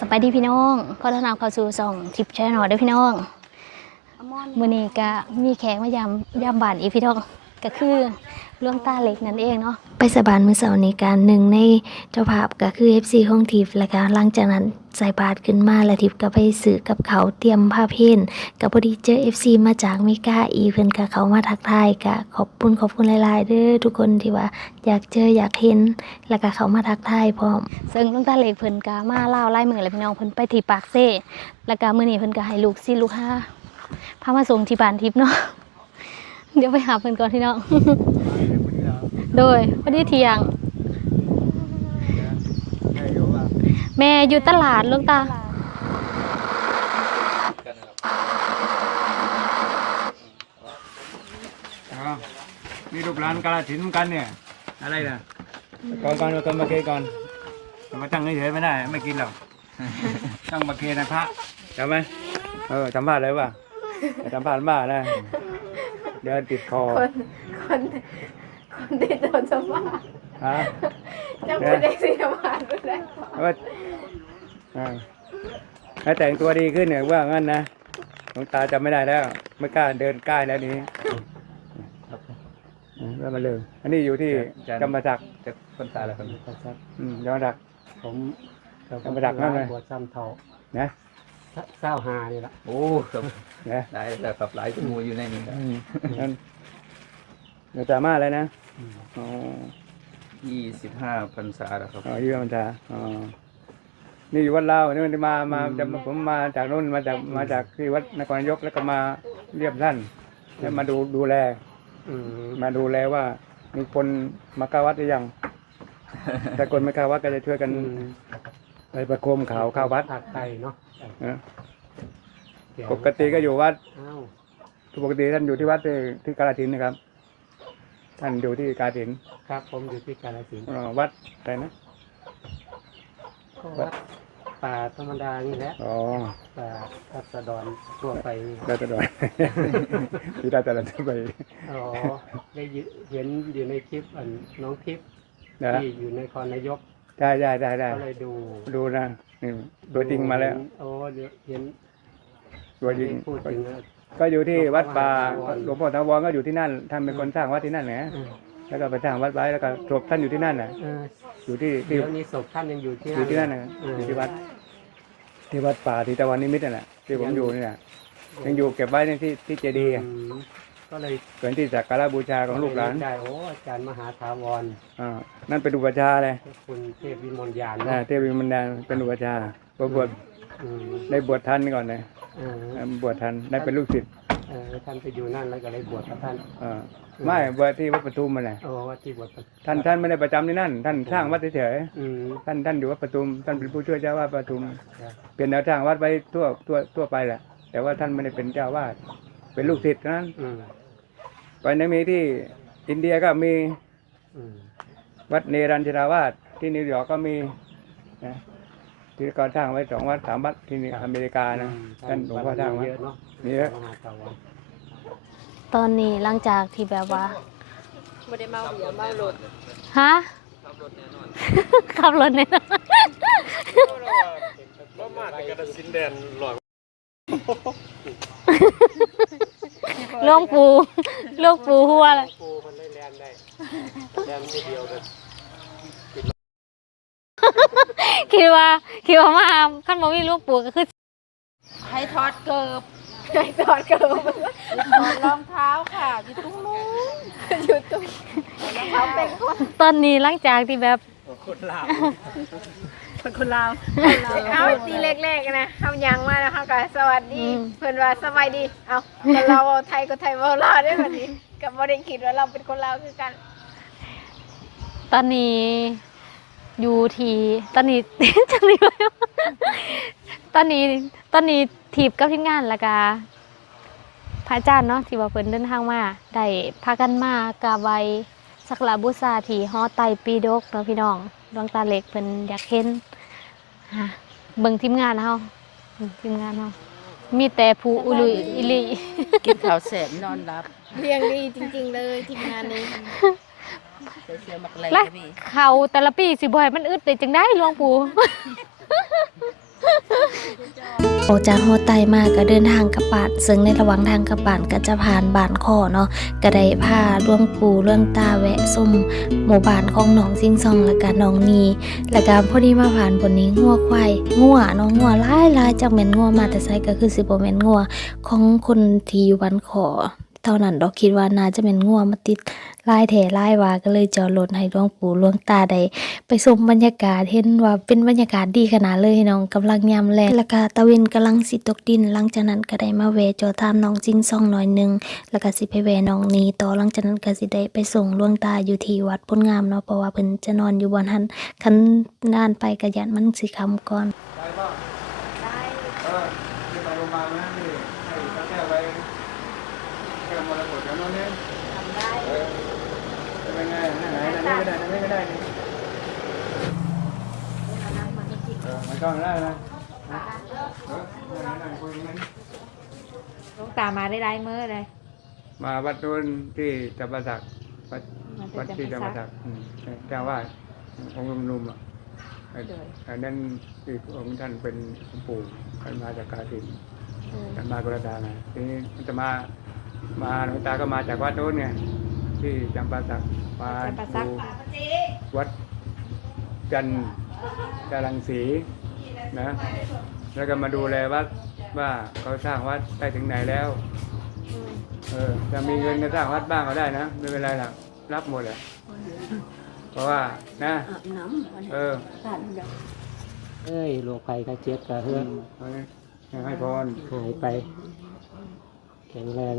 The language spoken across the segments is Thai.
สบายดีพี่น้องขอต้อนรับเข้าสู่ช่องทิปแชนแนลด้วยพี่น้องมื้อนี้ก็มีแขกมายามบ้านอีกพี่น้องก็คือหลวงตาเล็กนั่นเองเนาะไปสบานมื้อเช้านี้การหนึ่งในเจ้าภาพก็คือ FC ของทิพย์แล้วก็หลังจากนั้นใส่บาตรขึ้นมาแล้วทิพย์ก็ไปซื้อกับเขาเตรียมผ้าเพลก็พอดีเจอ FC มาจากอเมริกาอีเพิ่นก็เข้ามาทักทายก็ขอบคุณหลายๆเด้อทุกคนที่ว่าอยากเจออยากเห็นแล้วก็เข้ามาทักทายพร้อมซึ่งหลวงตาเล็กเพิ่นก็มาลาวหลายมื้อแล้วพี่น้องเพิ่นไปที่ปากเซ่แล้วก็มื้อนี้เพิ่นก็ให้ลูกศิษย์ลูกหาพามาส่งที่บ้านทิพย์เนาะเดี๋ยวไปหาเพิ่นก่อนพี่น้องโดยพอดีเที่ยงแม่อยู่ตลาดหลวงตามีลูกหลานกาลสินธุ์กันเนี่ยอะไรนะก่อนมาเกก่อนมาตั้งเฉยๆไม่ได้ไม่กินหรอกตั้งมาเกนะพระจำไหมจำพลาดเลยว่ะจำพลาดบ้านะเดี๋ยวติดคอคนที่โดนสมาฮะจะพูดได้สิสมาไม่ได้แล้วแต่งตัวดีขึ้นเนี่ยว่างั้นนะหลวงตาจำไม่ได้แล้วไม่กล้าเดินใกล้แล้วนี้แล้วมาเลยอันนี้อยู่ที่จำปาสักจะคนตาอะไรคนจำปาสักจำปาสักผมจำปาสักนั่นเลยบวชซ้ำเท่านะ25นี่ละโอ้ครับนะได้แต่กับหลายตัวอยู่ในนี้นั่นเดี๋ยวจะมาเลยนะ25 พรรษาแล้วครับ25 พรรษานี่อยู่วัดลาวนี่มันมาผมมาจากนู่นมาจากที่วัดนครนายกแล้วก็มาเรียบท่านแล้วมาดูแลมาดูแลว่ามีคนมาเข้าวัดหรือยังแต่คนไม่เข้าวัดก็จะช่วยกันไปประโคมข่าวเข้าวัดผักไตเนาะปกติก็อยู่วัดปกติท่านอยู่ที่วัดที่กาฬสินธุ์นะครับท่านอยู่ที่กาฬสินธุ์ครับผมอยู่ที่กาฬสินธุ์วัดอะไรนะวัดป่าธรรมดานี่แหละป่ารัศดรทั่วไปรัศดรที่รัศดรทั่วไปได้เห็นอยู่ในคลิปน้องทิพย์ที่อยู่ในครนายกได้ก็เลยดูนะนี่ตัวจริงมาแล้วเห็นตัวจริงก็อยู่ที่วัดป่าหลวงพ่อถาวรก็อยู่ที่นั่นท่านเป็นคนสร้างวัดที่นั่นแหละแล้วก็ไปสร้างวัดไว้แล้วก็ศพท่านอยู่ที่นั่นน่ะอยู่ที่เดี๋ยวนี้ศพท่านยังอยู่ที่นั่นน่ะอยู่ที่วัดป่าที่ตะวันนิมิตรนั่นแหละที่ผมอยู่นี่แหละยังอยู่เก็บไว้ในที่เจดีย์ก็เลยเป็นที่สักการะบูชาของลูกหลานโอ้อาจารย์มหาถาวรนั่นเป็นอุปชาเลยคุณเทพวิมลญาณเทพวิมลญาณเป็นอุปชาบวชได้บวชท่านก่อนเลยบวชท่านได้เป็นลูกศิษย์ท่านไปอยู่นั่นแล้วก็เลยบวชกับท่านไม่บวชที่วัดปทุมมาเลยที่บวชท่านไม่ได้ประจำที่นั่นท่านสร้างวัดเฉยๆท่านอยู่วัดปทุมท่านเป็นผู้ช่วยเจ้าวาดปทุมเป็นแนวทางวัดไว้ทั่วไปแหละแต่ว่าท่านไม่ได้เป็นเจ้าวาดเป็นลูกศิษย์นั้นไปในมีที่อินเดียก็มีวัดเนรัญชราวาสที่นิวยอร์กก็มีนะที่ก่อสร้างไว้2 วัด 3 วัดที่อเมริกานะท่านหลวงพ่อสร้างไว้มีเยอะตอนนี้หลังจากที่แบบว่าไม่ได้เมาเบียร์เมารถฮะขับรถเนี่ยมาแต่กระสินแดนหลอยลงปูหัวเลยปูคนได้แลนได้แลนไม่เดียวเลยคิดว่ามาขั้นบ่มีลูกปูก็คือให้ถอดเกิบถอดรองเท้าค่ะอยู่ตรงนู้นอยู่ตรงรองเท้าเป็นคนตอนนี้หลังจากที่แบบคนลาวเอาตีเล็กๆนะทำยังมาแล้วค่ะก็สวัสดีเพื่อนว่าสบายดีเอาเราไทยก็ไทยลาวได้แบบนี้กับบ่ได้คิดว่าเราเป็นคนลาวคือกันตอนนี้อยู่ที่ตอนนี้จังเลยตอนนี้ทีบกับทีมงานแล้วก็พระอาจารย์เนาะที่ว่าเพิ่นเดินทางมาได้พากันมากราบไหว้สักการะบูชาที่หอไตรปิฎกเนาะพี่น้องดวงตาเล็กเพิ่นอยากเห็นเบิ่งทีมงานเฮามีแต่ผู้อุลุยอิลีกินข้าวแสบนอนรับเรียงดีจริงๆเลยทีมงานนี้ และเขาแต่ละปีสิบ่ให้มันอึดได้จังได้หลวงปู่ ออกจากฮอไตมาก็เดินทางกลับบ้านซึ่งในระหว่างทางกลับบ้านก็จะผ่านบ้านข้อเนาะก็ได้พาหลวงปู่หลวงตาแวะส้มหมู่บ้านของน้องซิงซองและก็น้องนีแล้วก็พอดีมาผ่านบนนี้งัวควายงัวเนาะงัวหลายๆจักแม่นงัวมาแต่ไสก็คือสิบ่แม่นงัวของคนที่อยู่บ้านขอเท่านั้นดอกคิดว่าน่าจะเป็นงัวมาติดลายแถลายว่าก็เลยจอดรถให้หลวงปู่หลวงตาได้ไปชมบรรยากาศเห็นว่าเป็นบรรยากาศดีขนาดเลยน้องกำลังยามแลงแล้วก็ตะเวนกำลังสิตกดินหลังจากนั้นก็ได้มาแวะจอดถามน้องจิงซองหน่อยนึงแล้วก็สิไปแวะน้องนีต่อหลังจากนั้นก็สิได้ไปส่งหลวงตาอยู่ที่วัดพ้นงามเนาะเพราะว่าเพิ่นจะนอนอยู่บนหันคันด้านไปก็ยันมันสิค่ำก่อน ได้ป่ะที่ไปโรงพยาบาลนะนี่ให้ตาแก้วไปแก้วมรกตแล้วโน่นนี่ ทำได้ จะเป็นไงไหนนั่นไม่ได้นั่นไม่ได้นี่ไม่ต้องได้นะนั่งคุยกัน ลูกตามาได้มื้อเลย มาวัดนู้นที่จำปาสักวัดที่จำปาสักเจ้าวาดองค์ลุมอ่ะอันนั้นที่องค์ท่านเป็นปู่ท่านมาจากกาฬสินธุ์ท่านมากรดานะทีนี้จะมาหลวงตาก็มาจากวัดนู้นไงที่จำปาสักมาดูวัดจันทร์จรังสีนะแล้วก็มาดูแลวัดว่าเขาสร้างวัดได้ถึงไหนแล้วจะมีเงินก็สร้างวัดบ้างก็ได้นะไม่เป็นไรหรอกรับหมดแหละเพราะว่านะโรคภัยไข้เจ็บกระเฮือน ให้พร หายไปแข็งแรง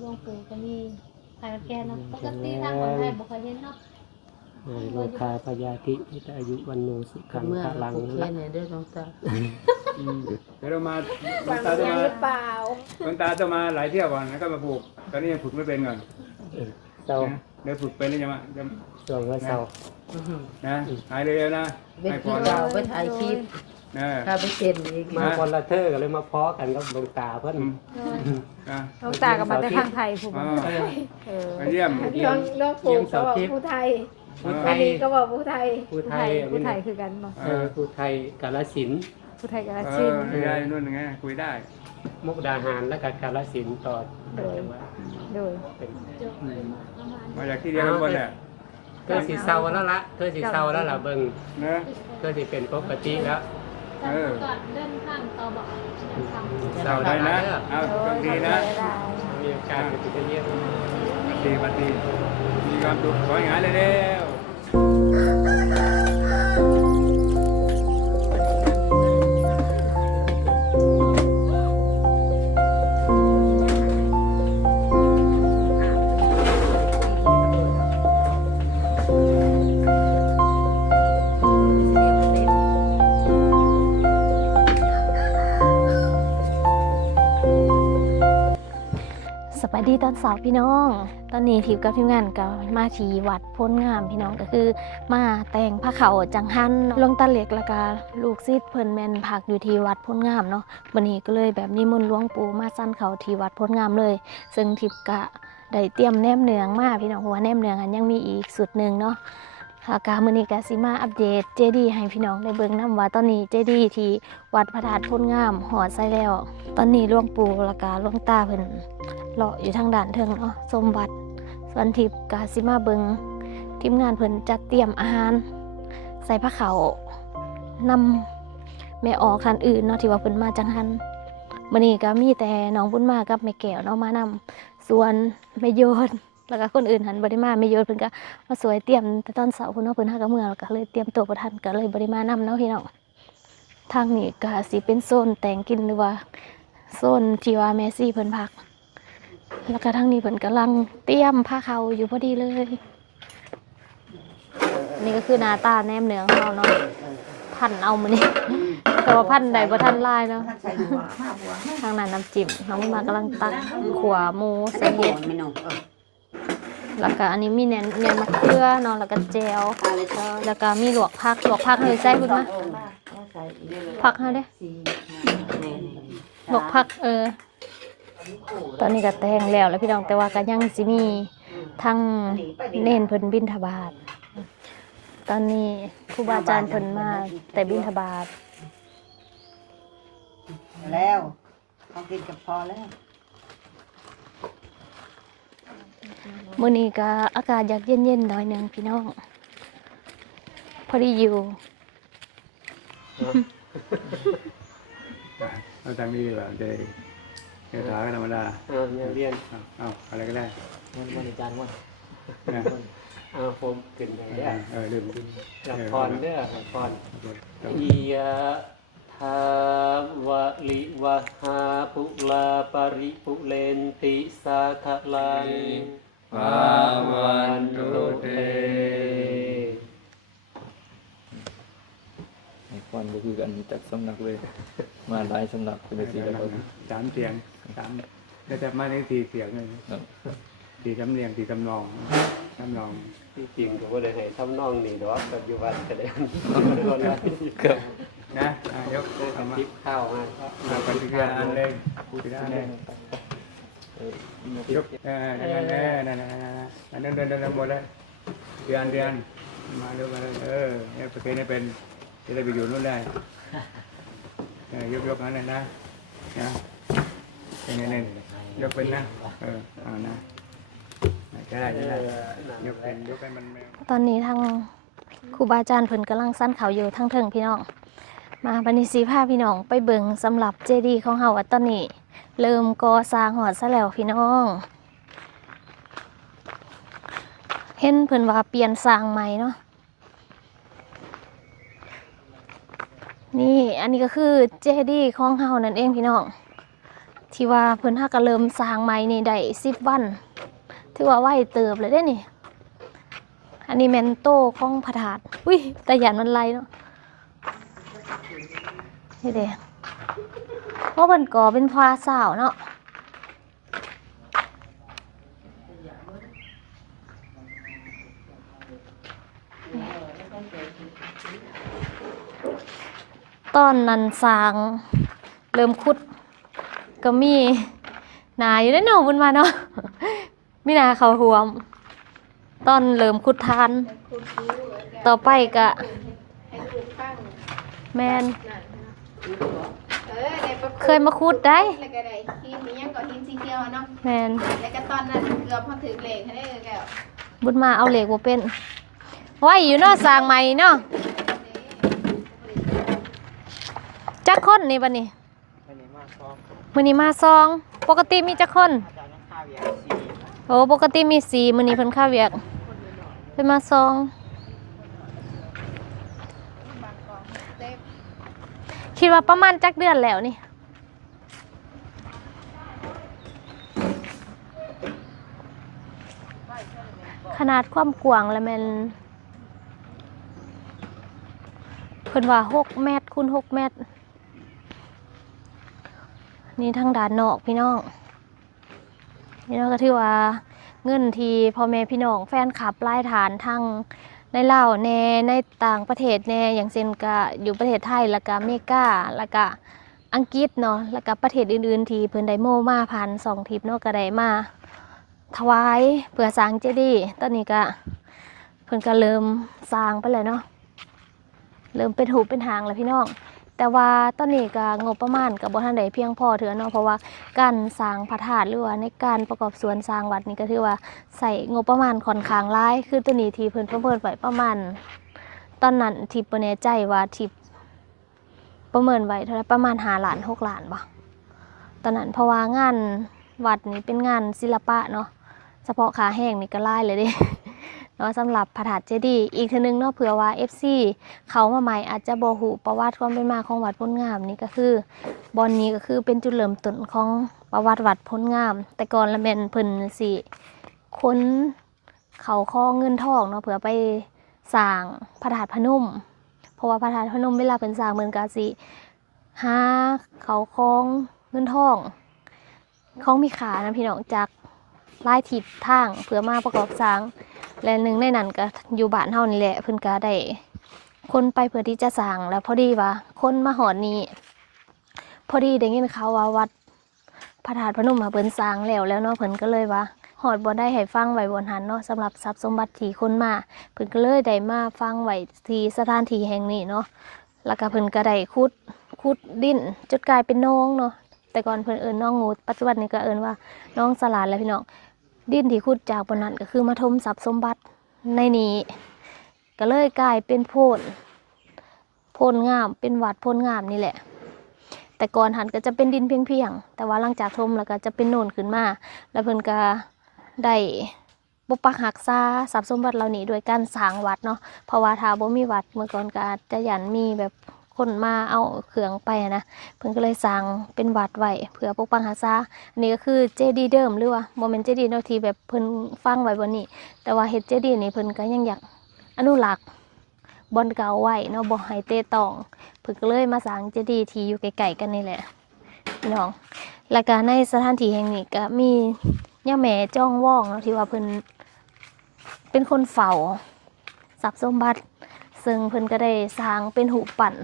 หลวงปู่ก็มีขายแกนเนาะปกติทางคนไทยบ่เคยเห็นเนาะ โลคาพยาธิที่อายุวันโนสุขังพลังละ เดี๋ยวเรามาหลว ฟั ง ง ตาจะ ยัง มา หรือเปล่า หลวงตาจะมาหลายเที่ยวก่อนแล้วก็มาผูกตอนนี้ยังผูกไม่เป็นก่อน เศร้า เดี๋ยวผูกเป็นแล้วจะมา ช่วงวันเศร้า นะหายเร็วๆนะให้พร เราไปถ่ายคลิป นะ ถ้าไปเซ็นอีก มาคนละเทอก็เลยมาพ้อกันกับหลวงตาเพิ่น ลูกตากับมาแต่ทางไทยผม มาเยี่ยม น้องปู่ก็บอกผู้ไทย ผู้ไท อัน ย นี้ก็บอกผู้ไทย ผู้ไทย ผู้ไทยคือกันบ่ ผู้ไทยกาฬสินธุ์ ผู้ไทยกับชิน ได้นู่นไงคุยได้ มุกดาหารและก็กาฬสินธุ์ต่อ โดย เป็น มาจากที่เดียวกันหมดแหละ เธอสิเศร้าแล้วละเธอสิเศร้าแล้วล่ะเบิ่ง นะ เธอสิเป็นปกติแล้ว ก่อนเดินทางต่อบ่ทำ เต่าได้นะเอาโชคดีนะ มีโอกาสก็จะเยี่ยม ปฏิมีความสุขขอให้หายเร็ว สวัสดีตอนเสาร์พี่น้อง ตอนนี้ทิพย์กับทีมงานก็มาที่วัดพ้นงามพี่น้องก็คือมาแต่งผ้าเขาวจังหันหลวงตาเหล็กแล้วก็ลูกศิษย์เพิ่นแม่นพักอยู่ที่วัดพ้นงามเนาะวันนี้ก็เลยแบบนิมนต์หลวงปู่มาสั้นเขาที่วัดพ้นงามเลย ซึ่งทิพย์ก็ได้เตรียมแนมเนืองมาพี่น้องเพราะว่าแนมเนืองอันยังมีอีกสุดหนึ่งเนาะอากามื้อนี้ก็สิมาอัปเดตเจดีย์ให้พี่น้องได้เบิ่งนำว่าตอนนี้เจดีย์ที่วัดพระธาตุพ้นงามหอดใส่แล้ว ตอนนี้หลวงปู่แล้วก็หลวงตาเพิ่นเลาะอยู่ทางด้านเทิงเนาะชมวัดส่วนทิพย์กาสิมาเบิงทีมงานเพิ่นจัดเตรียมอาหารใส่ผ้าขาวนำแม่ออกท่านอื่นเนาะที่ว่าเพิ่นมาจังหันมื้อนี้ก็มีแต่น้องบุญมากับแม่แก้วเนาะมานำส่วนแม่โยนแล้วก็คนอื่นหันบ่ได้มาแม่โยนเพิ่นก็มาสวยเตรียมแต่ตอนเช้าเพิ่นเนาะเพิ่นหากับเมื่อแล้วก็เลยเตรียมตัวบ่ทันก็เลยบ่ได้มานำเนาะพี่น้องทางนี้ก็สิเป็นโซนแต่งกินหรือว่าโซนที่ว่าแม่ซี่เพิ่นพักแล้วก็ทางนี้เพิ่นกำลังเตรียมผ้าเขาวอยู่พอดีเลยนี่ก็คือหน้าตาแหนมเนืองของเราเนาะพันเอามื้อนี้แต่ว่าพันใดบ่ทันลายเนาะทางนั้นน้ำจิ้มน้องมากำลังตักขัวหมูใส่เห็ดแล้วก็อันนี้มีแหนมมะเขือเนาะแล้วก็แจ่วแล้วก็มีลวกผักเลยใส่พุ่นมาผักเฮาเด้ลวกผักตอนนี้ก็แต่งแล้วพี่น้องแต่ว่าก็ยังสิมี ทั้งเน้นเพิ่นบิณฑบาตตอนนี้ครูบาอาจารย์เพิ่นมาแต่บิณฑบาต แล้วต้องกินกับพอแล้ว มื้อนี้ก็อากาศอยากเย็นๆหน่อยหนึงพี่น้องพอดีอยู่ เอาทางนี้ดีกว่าจะถามกันธรรมดา เรียน เอาอะไรก็ได้ วันอาจารย์วัน นะ ผมขึ้นไปแล้ว ลืม รับพรเด้อรับพร ต้อง อิยะทาวะลิวะหาปุลาปริปุเรนติสาทะลัง ภาวันตุเต ในควันก็คือกันมีจักสำนักเลย มาหลายสำนักเป็นสีแล้วก็ สามเสียงแล้วจะมาในสี่เสียงเลยสี่สำเนียงสี่สำนองสำนอง ที่จริงก็บ่ได้ให้ทำนองนี่ดอกปัจจุบันก็ได้คนละ ครับ นะยกเอามา ทิปข้าวมา ปฏิกิริยาอันเลยพูดได้เลยยกนั่นเดินหมดเลยเดือนมาเร็วมาเลยเนี่ยประเภทนี้เป็นจะได้ไปอยู่นู่นได้ยกนั้นเลยนะเป็นไงเนี่ยยกเป็นนะเอานะจะได้ยกเป็นมัน ตอนนี้ทางครูบาอาจารย์เพิ่นกำลังสั้นเขาอยู่ทั้งเทิงพี่น้อง มาบัดนี้สิพาพี่น้องไปเบิ่งสำหรับเจดีย์ของเฮาว่าตอนนี้เริ่มก่อสร้างหอดซะแล้วพี่น้อง เห็นเพิ่นว่าเปลี่ยนสร้างใหม่เนาะนี่อันนี้ก็คือเจดีย์ของเฮานั่นเองพี่น้องที่ว่าเพิ่นฮักก็เริ่มสร้างใหม่นี่ได้10 วันถือว่าไวเติบเลยเด้นี่อันนี้แม่นโตของพระธาตุอุ้ยแต่หยันมันไหลเนาะนี่เด้เพราะมันก่อเป็นฟ้าสาวเนาะตอนนั้นสร้างเริ่มขุดก็มีนาอยู่ได้เนาะบุญมาเนาะ มีนาเขาห่วมตอนเริ่มขุดทาน ต่อไปก็ ให้ลูกฟัง แมน ได้ประ เคยมาขุดได้ แล้วก็ได้หินมีหยังก็หินสีเขียวเนาะ แมน แล้วก็ตอนนั้นเกือบพอถึงเลขให้ได้แก้ว บุญมาเอาเหล็กบ่เป็นไว้อยู่เนาะสร้างใหม่เนาะจักคนนี่บัดนี้มื้อนี้มาซองปกติมีจักคนโอ้ปกติมี4มื้อนี้เพิ่นค่าเวียกเพิ่นมาซองคิดว่าประมาณจักเดือนแล้วนี่ขนาดความกว้างแล้วแม่นเพิ่นว่า6 เมตรคูณ 6 เมตรนี่ทางด้านนอกพี่น้องนี่เนาะก็ถือว่าเงินที่พ่อแม่พี่น้องแฟนคลับหลายฐานทางในลาวแน่ในต่างประเทศแน่อย่างเช่นก็อยู่ประเทศไทยแล้วก็อเมริกาแล้วก็อังกฤษเนาะแล้วก็ประเทศอื่นๆที่เพิ่นได้โมมาผ่าน2ทริปเนาะก็ได้มาถวายเพื่อสร้างเจดีย์ตอนนี้ก็เพิ่นก็เริ่มสร้างไปแล้วเนาะเริ่มเป็นหูเป็นหางแล้วพี่น้องแต่ว่าตอนนี้ก็งบประมาณก็บ่ทันได้เพียงพอเถือเนาะเพราะว่าการสร้างพระธาตุหรือว่าในการประกอบส่วนสร้างวัดนี่ก็ถือว่าใส่งบประมาณค่อนข้างหลายคือตัวนี้ที่เพิ่นประเมินไว้ประมาณตอนนั้นที่บ่แน่ใจว่าที่ประเมินไว้เท่าไหร่ประมาณ5 ล้าน 6 ล้านบ่ตอนนั้นเพราะว่างานวัดนี่เป็นงานศิลปะเนาะเฉพาะขาแห้งนี่ก็หลายเลยเด้ เนาะสำหรับพระธาตุเจดีย์อีกทีนึงเนาะเผื่อว่า FC เขามาใหม่อาจจะบ่ฮู้ประวัติความเป็นมาของวัดพ้นงามนี่ก็คือบอนนี้ก็คือเป็นจุดเริ่มต้นของประวัติวัดพ้นงาม แต่ก่อนละแม่นเพิ่นสิค้นเขาข้อเงินทองเนาะเผื่อไปสร้างพระธาตุพนมเพราะว่าพระธาตุพนมเวลาเพิ่นสร้างเพิ่นก็สิหาเขาของเงินทองของมีค่านะพี่น้องจากหลายทิศทางเพื่อมาประกอบสร้างและหนึ่งในนั้นก็อยู่บ้านเฮานี่แหละเพิ่นก็ได้คนไปเพื่อที่จะสร้างแล้วพอดีว่าคนมาหอดนี้พอดีได้ยินข่าวว่าวัดพระธาตุพนมเพิ่นสร้างแล้วเนาะเพิ่นก็เลยว่า ฮอดบ่ได้ให้ฟังไว้บนหันเนาะสำหรับทรัพย์สมบัติที่คนมาเพิ่นก็เลยได้มาฟังไว้ที่สถานที่แห่งนี้เนาะแล้วก็เพิ่นก็ได้ขุดดินจนกลายเป็นหนองเนาะแต่ก่อนเพิ่นเอิ้นหนองงูปัจจุบันนี้ก็เอิ้นว่าหนองสลาดแล้วพี่น้องดินที่ขุดจากบนนั้นก็คือมาถมทรัพย์สมบัติในนี้ก็เลยกลายเป็นโพนงามเป็นวัดโพนงามนี่แหละแต่ก่อนหันก็จะเป็นดินเพียงๆแต่ว่าหลังจากถมแล้วก็จะเป็นโน่นขึ้นมาแล้วเพิ่นก็ได้ปกปักรักษาทรัพย์สมบัติเหล่านี้โดยการสร้างวัดเนาะเพราะว่าถ้าบ่มีวัดเมื่อก่อนก็อาจจะยันมีแบบคนมาเอาเครื่องไปนะเพิ่นก็เลยสร้างเป็นวัดไว้เพื่อปกปักรักษาอันนี้ก็คือเจดีย์เดิมหรือว่าบ่แม่นเจดีย์เนาะที่แบบเพิ่นฟังไว้บนนี้แต่ว่าเฮ็ดเจดีย์นี่เพิ่นก็ยังอยากอนุรักษ์บอนเก่าไว้เนาะบ่ให้เตะต้องเพิ่นก็เลยมาสร้างเจดีย์ที่อยู่ใกล้ๆกันนี่แหละพี่น้องและก็ในสถานที่แห่งนี้ก็มีย่าแม่จ้องว่องเนาะที่ว่าเพิ่นเป็นคนเฝ้าทรัพย์สมบัติซึ่งเพิ่นก็ได้สร้างเป็นรูปปั้น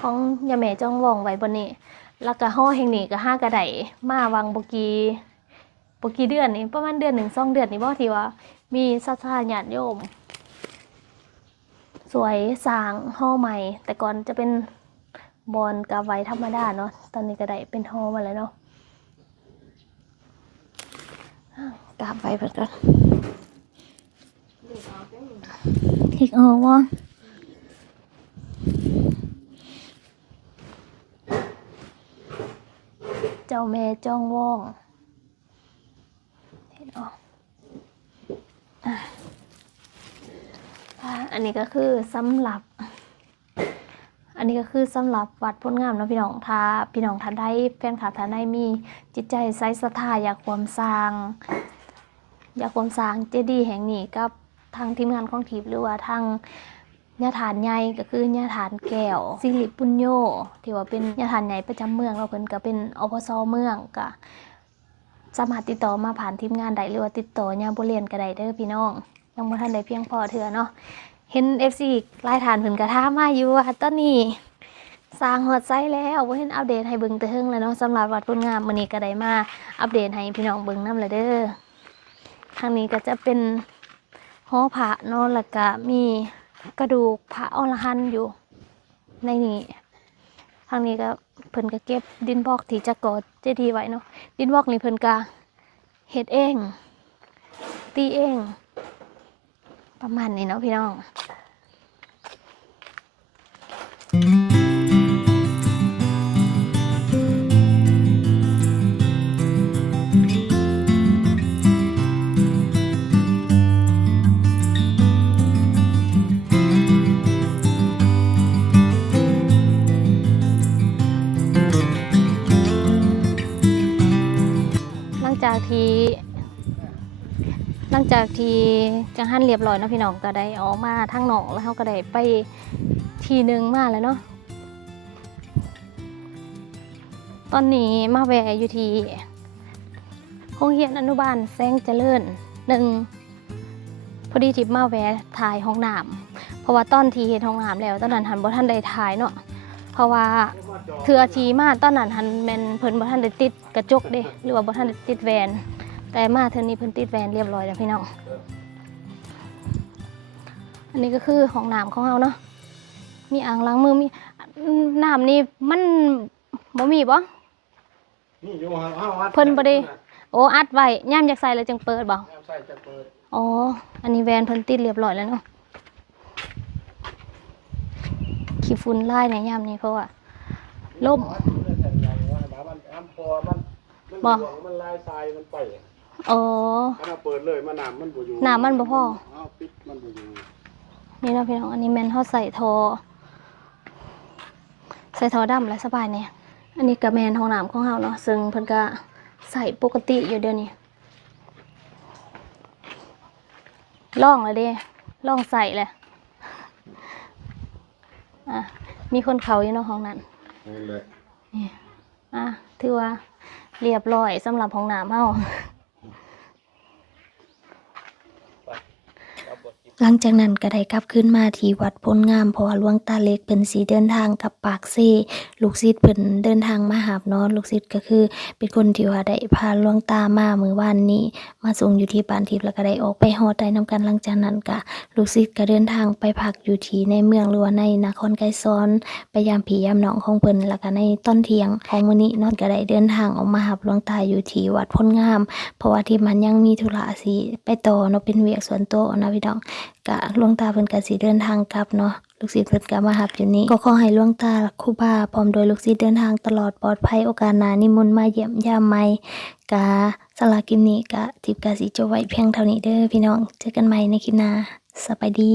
ของย่าแม่จ้องว่องไว้บนนี้แล้วก็หอแห่งนี้ก็ห้ากระไดมาวังบ่กี่เดือนนี่ประมาณเดือน1 2เดือนนี่บ่ที่ว่ามีศรัทธาญาติโยมสวยสร้างหอใหม่แต่ก่อนจะเป็นบอนกับไว้ธรรมดาเนาะตอนนี้ก็ได้เป็นหอมาแล้วเนาะกราบไว้เพิ่นก่อนคลิกออกว่าเจ้าแม่จ้องว่องเห็นออกอันนี้ก็คือสำหรับวัดโพนงามเนาะพี่น้องถ้าพี่น้องท่านใดแฟนคลับท่านใดมีจิตใจใส่ศรัทธาอยากความสร้างเจดีย์แห่งนี้กับทางทีมงานของทีมหรือว่าทางญาฐานใหญ่ก็คือญาฐานแก้วสิริปุญโญที่ว่าเป็นญาฐานใหญ่ประจำเมืองเราเพิ่นก็เป็นอปส.เมืองก็สามารถติดต่อมาผ่านทีมงานได้หรือว่าติดต่อยามบ่เรียนก็ได้เด้อพี่น้องยังบ่ทันได้เพียงพอเทื่อเนาะเห็น FC หลายท่านเพิ่นก็ถามมาอยู่ว่าตอนนี้สร้างฮอดไซส์แล้วบ่เห็นอัปเดตให้เบิ่งแต่เฮิงแล้วเนาะสำหรับวัดโพนงามมื้อนี้ก็ได้มาอัปเดตให้พี่น้องเบิ่งนำแล้วเด้อทางนี้ก็จะเป็นหอพระเนาะแล้วก็มีกระดูกพระอรหันต์อยู่ในนี้ทางนี้ก็เพิ่นก็เก็บดินบล็อกที่จะก่อเจดีย์ไว้เนาะดินบล็อกนี่เพิ่นก็เฮ็ดเองตีเองประมาณนี้เนาะพี่น้องหลังจากที่จังหันเรียบร้อยเนาะพี่น้องก็ได้ออกมาทางนอกแล้วเขาก็ได้ไปทีนึงมาแล้วเนาะตอนนี้มาแวะอยู่ที่โรงเรียนอนุบาลแสงเจริญ1พอดีทิพมาแวะถ่ายห้องน้ำเพราะว่าตอนที่เห็นห้องน้ำแล้วตอนนั้นหันบ่ทันได้ถ่ายเนาะเพราะว่าเทื่อทีมาตอนนั้นหันแม่นเพิ่นบ่ทันได้ติดกระจกเด้หรือว่าบ่ทันได้ติดแวนแต่มาเทื่อนี้เพิ่นติดแวนเรียบร้อยแล้วพี่น้องอันนี้ก็คือห้องน้ำของเราเนาะมีอ่างล้างมือมีน้ำนี่มันบ่มีบ่นี่อยู่เพิ่นบ่ได้โอ้อัดไว้ย่ามอยากใส่แล้วจึงเปิดบ่ใส่จะเปิดอ๋ออันนี้แวนเพิ่นติดเรียบร้อยแล้วเนาะขี้ฝุ่นลายในย่ามนี้เพราะว่าลมบ่มันลายทรายมันไปอ๋อถ้าเปิดเลยน้ำมันบ่อยู่น้ำมันบ่พอปิดมันบ่อยู่นี่เนาะพี่น้องอันนี้แม่นเฮาใส่ท่อดำแล้วสบายเนี่ยอันนี้ก็แม่นห้องน้ำของเฮาเนาะซึ่งเพิ่นก็ใส่ปกติอยู่เดี๋ยวนี้ลองเลยเด้ลองใส่เลยมีคนเขาอยู่เนาะห้องนั้นนี่ถือว่าเรียบร้อยสำหรับห้องน้ำเฮา หลังจากนั้นก็ได้กลับขึ้นมาที่วัดพลงามเพราะว่าหลวงตาเล็กเพิ่นสิเดินทางกลับปากเซ่ลูกศิษย์เพิ่นเดินทางมาหาบเนาะลูกศิษย์ก็คือเป็นคนที่ว่าได้พาหลวงตามามื้อวานนี้มาส่งอยู่ที่ปานทิพย์แล้วก็ได้ออกไปฮอดได้นำกันหลังจากนั้นก็ลูกศิษย์ก็เดินทางไปพักอยู่ที่ในเมืองหรือว่าในนครไกรสอนไปยามพี่ยามน้องของเพิ่นแล้วก็ในตอนเที่ยงของมื้อนี้เนาะก็ได้เดินทางออกมาหาหลวงตาอยู่ที่วัดพลงามเพราะว่าที่มันยังมีธุระสิไปต่อเนาะเป็นเวียกส่วนตัวนะพี่น้อง กะหลวงตาเพิ่นก็สิเดินทางกลับเนาะลูกศิษย์เพิ่นก็มารับอยู่นี่ก็ขอให้หลวงตาครูบาพร้อมโดยลูกศิษย์เดินทางตลอดปลอดภัยโอกาสหน้านิมนต์มาเยี่ยมยามใหม่กะสำหรับคลิปนี้กะทิปกะสิจบไว้เพียงเท่านี้เด้อพี่น้องเจอกันใหม่ในคลิปหน้าสบายดี